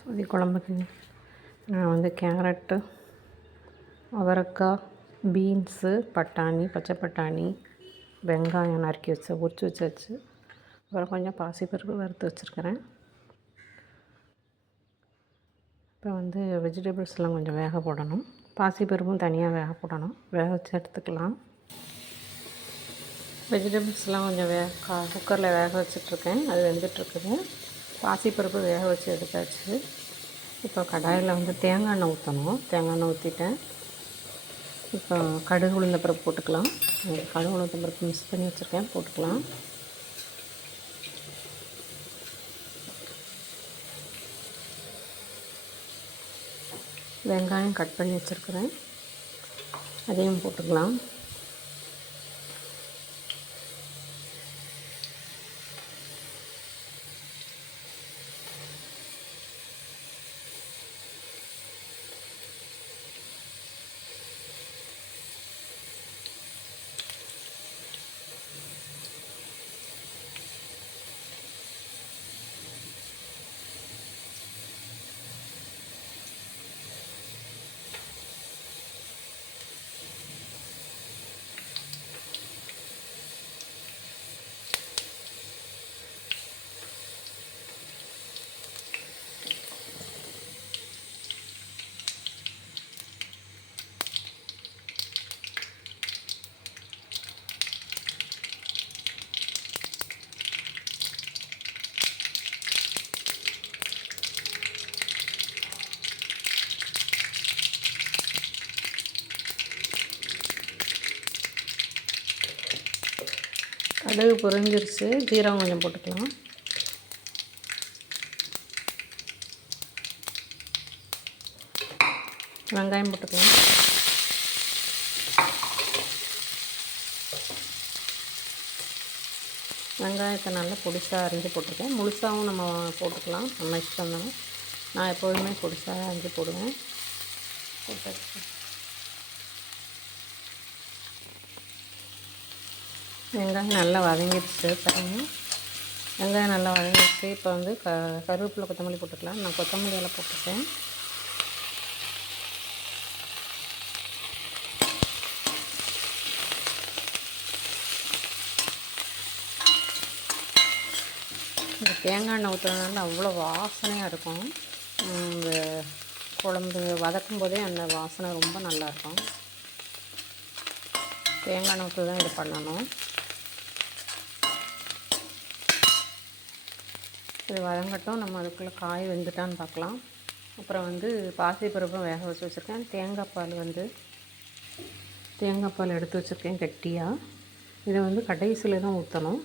சொதி குழம்புக்கு நான் வந்து கேரட்டு, அவரைக்காய், பீன்ஸு, பட்டாணி, பச்சை பட்டாணி, வெங்காயம் நறுக்கி உரித்து வச்சாச்சு. அப்புறம் கொஞ்சம் பாசிப்பருப்பு வறுத்து வச்சுருக்கிறேன். இப்போ வந்து வெஜிடபிள்ஸ்லாம் கொஞ்சம் வேக போடணும். பாசிப்பருப்பும் தனியாக வேக போடணும். வேக வச்சு எடுத்துக்கலாம். வெஜிடபிள்ஸ்லாம் கொஞ்சம் குக்கரில் வேக வச்சிட்ருக்கேன். அது வெந்துட்டுருக்குது. பாசிப்பருப்பு வேக வச்சு எடுத்தாச்சு. இப்போ கடாயில் வந்து தேங்காய் எண்ணெய் ஊற்றணும். தேங்காய் எண்ணெய் ஊற்றிட்டேன். இப்போ கடுகு உளுந்த பருப்பு போட்டுக்கலாம். கடுகு உளுந்த பருப்பு மிக்ஸ் பண்ணி வச்சுருக்கேன், போட்டுக்கலாம். வெங்காயம் கட் பண்ணி வச்சுருக்கிறேன், அதையும் போட்டுக்கலாம். கடுகு பொரிஞ்சிருச்சு. ஜீரகம் கொஞ்சம் போட்டுக்கலாம். வெங்காயம் போட்டுக்கலாம். வெங்காயத்தை நல்லா பொடிசாக அரிஞ்சு போட்டிருக்கேன். முழுசாகவும் நம்ம போட்டுக்கலாம், நம்ம இஷ்டம் தான். நான் எப்போதுமே பொடிசாக அரிஞ்சு போடுவேன். போட்டாச்சு. வெங்காயம் நல்லா வதங்கிடுச்சு பாருங்கள். வெங்காயம் நல்லா வதங்கிடுச்சு. இப்போ வந்து கருவேப்பிலை, கொத்தமல்லி போட்டுக்கலாம். நான் கொத்தமல்லி எல்லாம் போட்டுருக்கேன். இந்த தேங்காய் எண்ணெய் ஊற்றுறதுனால அவ்வளோ வாசனையாக இருக்கும். இந்த குழம்பு வதக்கும் போதே அந்த வாசனை ரொம்ப நல்லாயிருக்கும். தேங்காய் எண்ணெய் ஊற்றி தான் இது பண்ணணும். இது வதங்கட்டும். நம்ம அதுக்குள்ளே காய் வெந்துட்டான்னு பார்க்கலாம். அப்புறம் வந்து பாசிப்பருப்பும் வேக வச்சு வச்சுருக்கேன். தேங்காய் பால் எடுத்து வச்சுருக்கேன் கெட்டியாக. இதை வந்து கடைசியில் தான் ஊற்றணும்.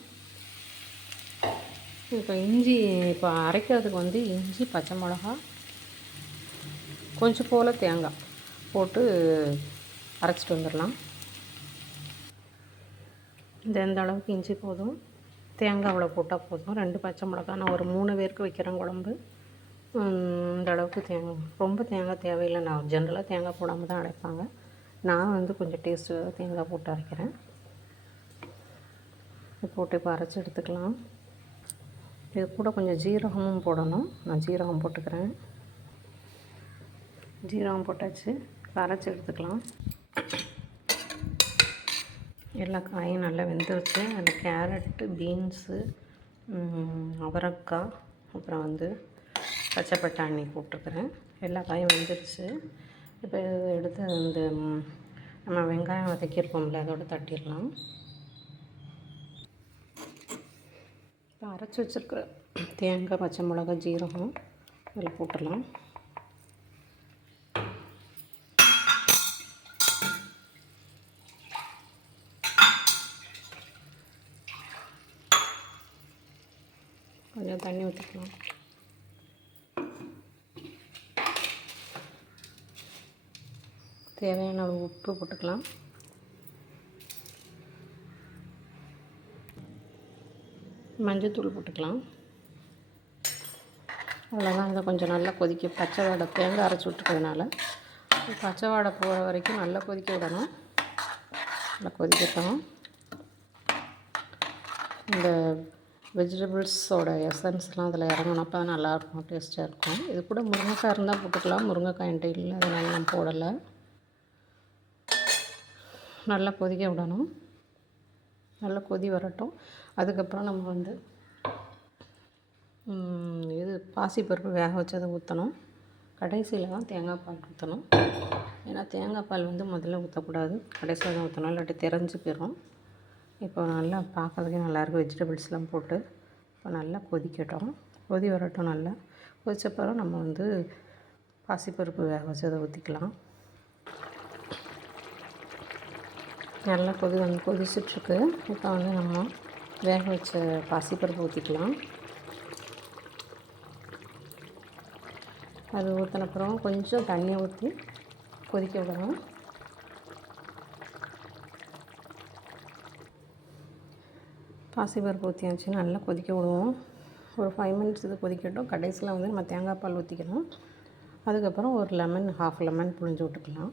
இப்போ அரைக்கிறதுக்கு வந்து இஞ்சி, பச்சை மிளகா, கொஞ்சம் போல் தேங்காய் போட்டு அரைச்சிட்டு வந்துடலாம். இந்த அளவுக்கு இஞ்சி போதும், தேங்காய் அவ்வளோ போட்டால் போதும். 2 பச்சை மிளகா. நான் ஒரு 3 பேருக்கு வைக்கிறேன் குழம்பு. இந்த அளவுக்கு ரொம்ப தேங்காய் தேவையில்லை. நான் ஜென்ரலாக தேங்காய் போடாமல் தான் அரைப்பாங்க. நான் வந்து கொஞ்சம் டேஸ்ட்டு தேங்காய் போட்டு அரைக்கிறேன். போட்டு இப்போ அரைச்சி எடுத்துக்கலாம். இது கூட கொஞ்சம் ஜீரகமும் போடணும். நான் ஜீரகம் போட்டுக்கிறேன். ஜீரகம் போட்டாச்சு. அரைச்சி எடுத்துக்கலாம். எல்லா காயும் நல்லா வெந்துருச்சு. அதில் கேரட்டு, பீன்ஸு, அவரைக்காய், அப்புறம் வந்து பச்சை பட்டாணி போட்டிருக்கிறேன். எல்லா காயும் வெந்துருச்சு. இப்போ எடுத்து அந்த நம்ம வெங்காயம் வதக்கியிருப்போம்ல, அதோடு தட்டிடலாம். இப்போ அரைச்சி வச்சுருக்கிற தேங்காய், பச்சை மிளகா, ஜீரகம் அதில் போட்டுடலாம். கொஞ்சம் தண்ணி ஊற்றிக்கலாம். தேவையான அளவு உப்பு போட்டுக்கலாம். மஞ்சள்தூள் போட்டுக்கலாம். அவ்வளோதான். இதை கொஞ்சம் நல்லா கொதிக்க, பச்சை வாடை, தேங்காய் அரைச்சி விட்டுக்கிறதுனால பச்சை வாடை போகிற வரைக்கும் நல்லா கொதிக்க விடணும். நல்லா கொதிக்கட்டும். இந்த வெஜிடபிள்ஸோட எசன்ஸ்லாம் அதில் இறங்கணும். அப்போ தான் நல்லாயிருக்கும், டேஸ்ட்டாக இருக்கும். இது கூட முருங்கைக்காய் இருந்தால் போட்டுக்கலாம். முருங்கைக்காய் என்கிட்ட இல்லை, அதனால நான் போடலை. நல்லா கொதிக்க விடணும். நல்லா கொதி வரட்டும். அதுக்கப்புறம் நம்ம வந்து இது பாசிப்பருப்பு வேக வச்சதை ஊற்றணும். கடைசியில் தான் தேங்காய் பால் ஊற்றணும். ஏன்னா தேங்காய் பால் வந்து முதல்ல ஊற்றக்கூடாது, கடைசியில் தான் ஊற்றணும், இல்லாட்டி தெரிஞ்சு போயிடும். இப்போ நல்லா பார்க்கறதுக்கே நல்லாயிருக்கு. வெஜிடபிள்ஸ்லாம் போட்டு இப்போ நல்லா கொதிக்கட்டும். கொதி வரட்டும். நல்லா கொதிச்சப்பறம் நம்ம வந்து பாசிப்பருப்பு வேக வச்சதை ஊற்றிக்கலாம். நல்லா கொதிச்சிட்ருக்கு. இப்போ வந்து நம்ம வேக வச்ச பாசிப்பருப்பு ஊற்றிக்கலாம். அது ஊற்றினப்புறம் கொஞ்சம் தண்ணியை ஊற்றி கொதிக்க விடணும். பாசிப்பருப்பு ஊற்றியாச்சு, நல்லா கொதிக்க விடுவோம். ஒரு 5 மினிட்ஸ் இது கொதிக்கட்டும். கடைசியில் வந்து நம்ம தேங்காய் பால் ஊற்றிக்கணும். அதுக்கப்புறம் ஒரு ½ லெமன் புழிஞ்சு விட்டுக்கலாம்.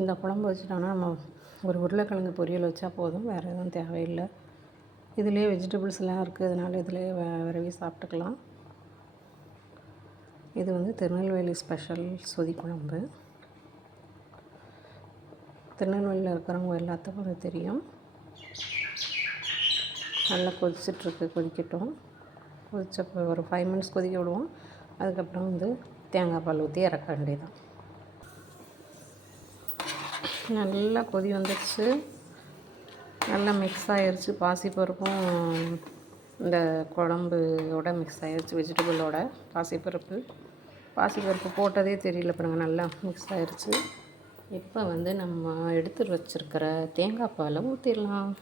இந்த குழம்பு வச்சுட்டோன்னா நம்ம ஒரு உருளைக்கிழங்கு பொரியல் வச்சா போதும், வேறு எதுவும் தேவையில்லை. இதிலே வெஜிடபிள்ஸ்லாம் இருக்குது, அதனால் இதிலே விரவி சாப்பிட்டுக்கலாம். இது வந்து திருநெல்வேலி ஸ்பெஷல் சொதி குழம்பு. திருநெல்வேலியில் இருக்கிறவங்க எல்லாத்துக்கும் அது தெரியும். நல்லா கொதிச்சிட்ருக்கு, கொதிக்கட்டும். கொதிச்சப்போ ஒரு 5 மினிட்ஸ் கொதிக்க விடுவோம். அதுக்கப்புறம் வந்து தேங்காய் பால் ஊற்றி இறக்க வேண்டியதான். நல்லா கொதி வந்துடுச்சு, நல்லா மிக்ஸ் ஆகிருச்சு. பாசிப்பருப்பும் இந்த குழம்போட மிக்ஸ் ஆகிருச்சு, வெஜிடபிளோட. பாசிப்பருப்பு போட்டதே தெரியல பாருங்கள், நல்லா மிக்ஸ் ஆகிருச்சு. இப்போ வந்து நம்ம எடுத்து வச்சுருக்கிற தேங்காய் பாலை ஊற்றிடலாம்.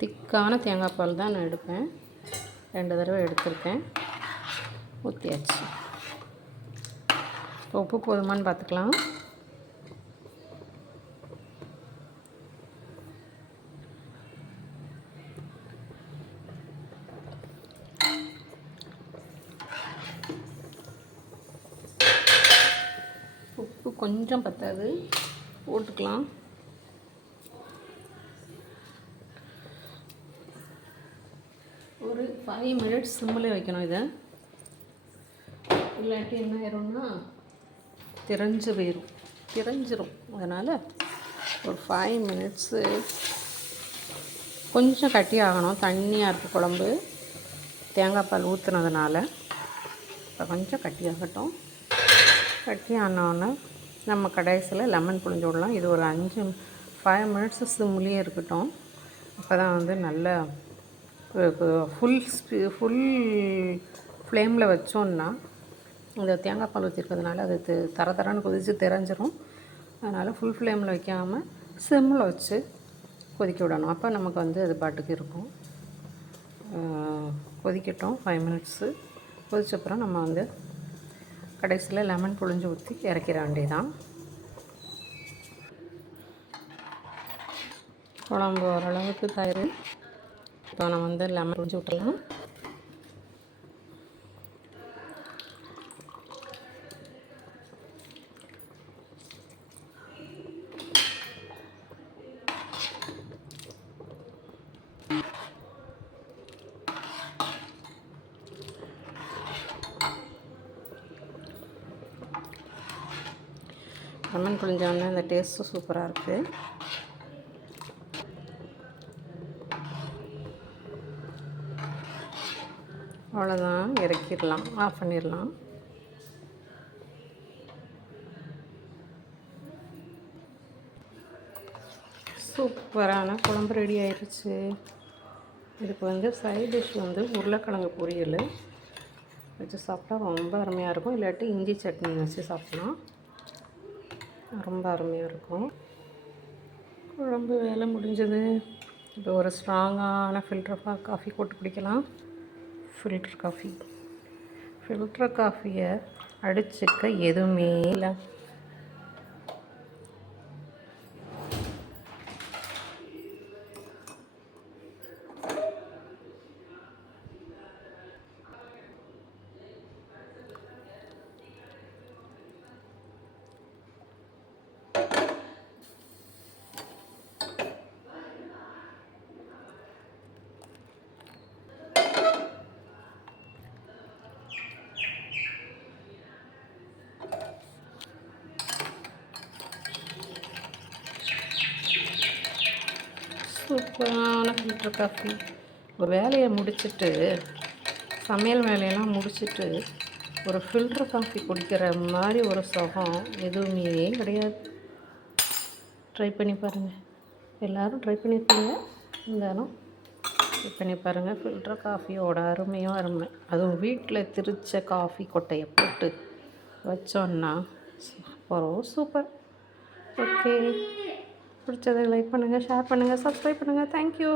திக்கான தேங்காய் பால் தான் நான் எடுப்பேன். 2 தடவை எடுத்திருக்கேன். ஊற்றியாச்சு. உப்பு போதுமான்னு பார்த்துக்கலாம். உப்பு கொஞ்சம் பத்தாது, போட்டுக்கலாம். ஒரு 5 மினிட்ஸ் சிம்மில் வைக்கணும். இதை இல்லாட்டி என்ன ஆயிரும்னா திரஞ்சிரும். அதனால் ஒரு 5 மினிட்ஸு கொஞ்சம் கட்டி ஆகணும். தண்ணியாக இருக்குது குழம்பு, தேங்காய் பால் ஊற்றுனதுனால. இப்போ கொஞ்சம் கட்டி ஆகட்டும். கட்டி ஆனோடனே நம்ம கடைசியில் லெமன் புழிஞ்சு விடலாம். இது ஒரு 5 மினிட்ஸு சிம்லேயே இருக்கட்டும். அப்போ தான் வந்து நல்ல ஃபுல் ஃப்ளேமில் வச்சோன்னா இந்த தேங்காய் பால் ஊற்றிருக்கிறதுனால அது தரன்னு கொதித்து தெரிஞ்சிரும். அதனால் ஃபுல் ஃப்ளேமில் வைக்காமல் சிம்மில் வச்சு கொதிக்க விடணும். அப்போ நமக்கு வந்து அது பாட்டுக்கு இருக்கும். கொதிக்கட்டும் 5 மினிட்ஸு. கொதிச்சப்புறம் நம்ம வந்து கடைசியில் லெமன் புழிஞ்சு ஊற்றி இறக்கிற வேண்டியதான். குழம்பு ஓரளவுக்கு தயிர். இப்போ நம்ம வந்து லெமன் புழிஞ்சு விட்டுலாம். லெமன் புழிஞ்சோடனே அந்த டேஸ்ட்டும் சூப்பராக இருக்குது. அவ்வளோதான், இறக்கிடலாம், ஆஃப் பண்ணிடலாம். சூப்பரான குழம்பு ரெடி ஆயிடுச்சு. இதுக்கு வந்து சைட் டிஷ் வந்து உருளைக்கிழங்கு பொரியல் வச்சு சாப்பிட்டா ரொம்ப அருமையாக இருக்கும். இல்லாட்டி இஞ்சி சட்னி வச்சு சாப்பிட்லாம், ரொம்ப அருமையாக இருக்கும். குழம்பு வேலை முடிஞ்சது. இப்போ ஒரு ஸ்ட்ராங்கான ஃபில்டர் காஃபி போட்டு குடிக்கலாம். ஃபில்டர் காஃபியை அடிச்சுக்க எதுவுமே இல்லை. சூப்பரான ஃபில்டர் காஃபி. ஒரு வேலையை முடிச்சுட்டு, சமையல் வேலையெல்லாம் முடிச்சுட்டு ஒரு ஃபில்டர் காஃபி குடிக்கிற மாதிரி ஒரு சுகம் எதுவுமே கிடையாது. ட்ரை பண்ணி பாருங்கள். எல்லோரும் ட்ரை பண்ணியிருப்பீங்க. இருந்தாலும் ட்ரை பண்ணி பாருங்கள். ஃபில்டர் காஃபியோட அருமையும் அருமை. அதுவும் வீட்டில் திரிச்ச காஃபி கொட்டையை போட்டு வச்சோன்னா சூப்பர். ஓகே, பிடிச்சதை லைக் பண்ணுங்கள், ஷேர் பண்ணுங்கள், சப்ஸ்கிரைப் பண்ணுங்கள். தேங்க்யூ.